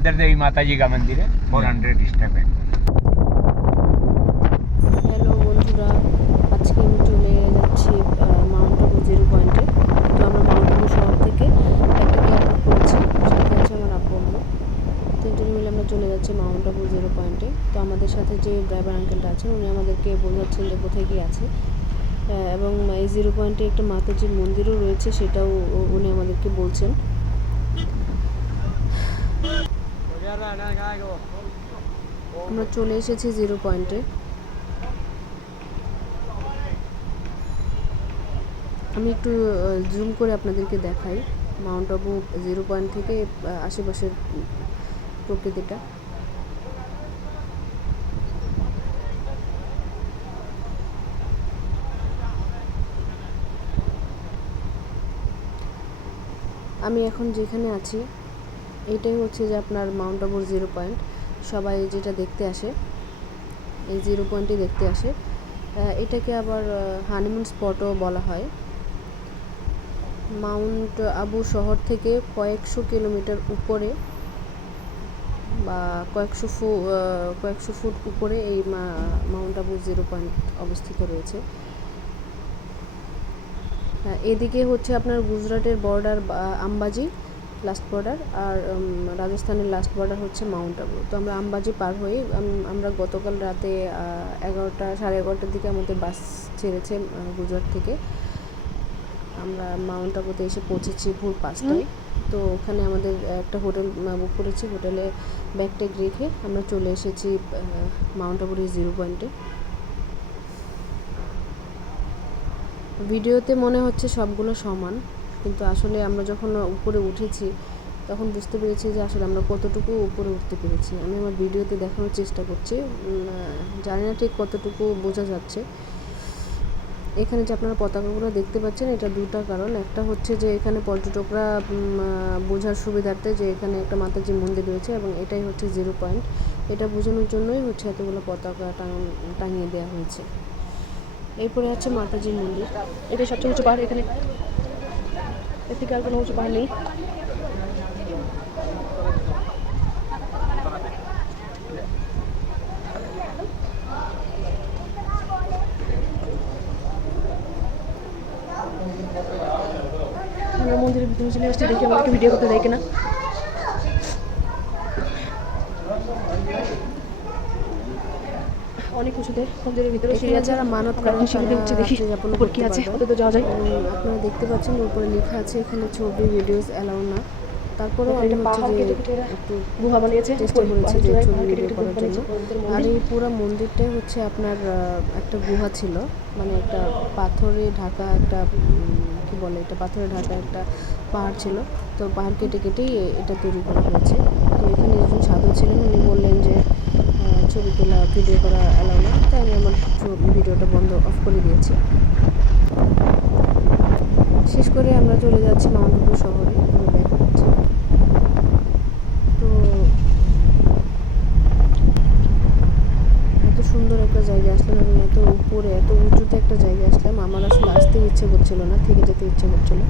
अंदर देवी माता जी का मंदिर है 400 स्टेप है। হ্যালো বন্ধুরা, আজকে আমি চলে যাচ্ছি মাউন্ট আবু জিরো পয়েন্টে। তো আমরা মাউন্ট আবু শহর থেকে একটা ক্যাব বুক করেছি, সাথে আছে আমার আব্বু আম্মু। তিনজনে মিলে আমরা চলে যাচ্ছি মাউন্ট আবু জিরো পয়েন্টে। তো আমাদের সাথে যে ড্রাইভার আঙ্কেলটা আছেন উনি আমাদেরকে বোঝাচ্ছেন যে কোথায় কী আছে, এবং এই জিরো পয়েন্টে একটা মাতাজির মন্দিরও রয়েছে, সেটাও উনি আমাদেরকে বলছেন। আমরা চলে এসেছি জিরো পয়েন্টে। আমি একটু জুম করে আপনাদেরকে দেখাই মাউন্ট আবু জিরো পয়েন্ট থেকে আশেপাশের প্রকৃতিটা। আমি এখন যেখানে আছি এইটাই হচ্ছে যে আপনার মাউন্ট আবুর জিরো পয়েন্ট। সবাই যেটা দেখতে আসে এই জিরো পয়েন্টই দেখতে আসে। এটাকে আবার হানিমুন স্পটও বলা হয়। মাউন্ট আবু শহর থেকে কয়েকশো কিলোমিটার উপরে বা কয়েকশো ফুট উপরে এই মাউন্ট আবু জিরো পয়েন্ট অবস্থিত রয়েছে। এদিকে হচ্ছে আপনার গুজরাটের বর্ডার আম্বাজি লাস্ট বর্ডার, আর রাজস্থানের লাস্ট বর্ডার হচ্ছে মাউন্ট আবু। তো আমরা আম্বাজি পার হয়ে আমরা গতকাল রাতে 11:30 দিকে আমাদের বাস ছেড়েছে গুজরাট থেকে। আমরা মাউন্ট আবুতে এসে পৌঁছেছি ভোর 5টায়। তো ওখানে আমাদের একটা হোটেল বুক করেছি, হোটেলে ব্যাগ ট্যাগ রেখে আমরা চলে এসেছি মাউন্ট আবুর এই জিরো পয়েন্টে। ভিডিওতে মনে হচ্ছে সবগুলো সমান, কিন্তু আসলে আমরা যখন উপরে উঠেছি তখন বুঝতে পেরেছি যে আসলে আমরা কতটুকু উপরে উঠতে পেরেছি। আমি আমার ভিডিওতে দেখানোর চেষ্টা করছি, জানি না ঠিক কতটুকু বোঝা যাচ্ছে। এখানে যে আপনারা পতাকাগুলো দেখতে পাচ্ছেন, এটা দুটা কারণ। একটা হচ্ছে যে এখানে পর্যটকরা বোঝার সুবিধার্থে যে এখানে একটা মাতাজি মন্দির রয়েছে এবং এটাই হচ্ছে জিরো পয়েন্ট, এটা বোঝানোর জন্যই হচ্ছে এতগুলো পতাকা টাঙিয়ে দেওয়া হয়েছে। এরপরে আছে মাতাজির মন্দির, এটা সবচেয়ে উঁচু পাহাড়। এখানে এর থেকে আর কোনো উঁচু পাহাড় নেই। আমরা মন্দিরের ভিতরে চলে আসছি, দেখি আমাকে ভিডিও করতে দেয় কিনা। অনেক উঁচুতে মন্দিরের ভিতরে সিঁড়ি আছে, যারা মানত করেন সিঁড়িতে উঠছে, দেখি উপর কি আছে, ওতে যাওয়া যায়। আপনারা দেখতে পাচ্ছেন উপরে লেখা আছে এখানে ছবি ভিডিওস অ্যালাউ না। তারপরেও আমি হচ্ছে যে একটু গুহা বানিয়েছে, চেষ্টা করেছি যে ছবি ভিডিও করার জন্য। আর এই পুরো মন্দিরটাই হচ্ছে আপনার একটা গুহা ছিল, মানে একটা পাথরে ঢাকা একটা কি বলে, এটা পাথরে ঢাকা একটা পাহাড় ছিল। তো পাহাড় কেটে কেটেই এটা তৈরি করা হয়েছে। তো এখানে একজন সাধু ছিলেন, উনি বললেন যে ছবি তোলা ভিডিও করা অ্যালাউ না, তাই আমি আমার ভিডিওটা অফ করে দিয়েছি। শেষ করে আমরা চলে যাচ্ছি মাউন্ট আবু শহরে, আমরা ব্যাক করছি। তো এত সুন্দর একটা জায়গায় আসলাম এবং এত উপরে এত উঁচুতে একটা জায়গায় আসলাম, আমার আসলে আসতেও ইচ্ছে করছিল না, থেকে যেতে ইচ্ছে করছিল।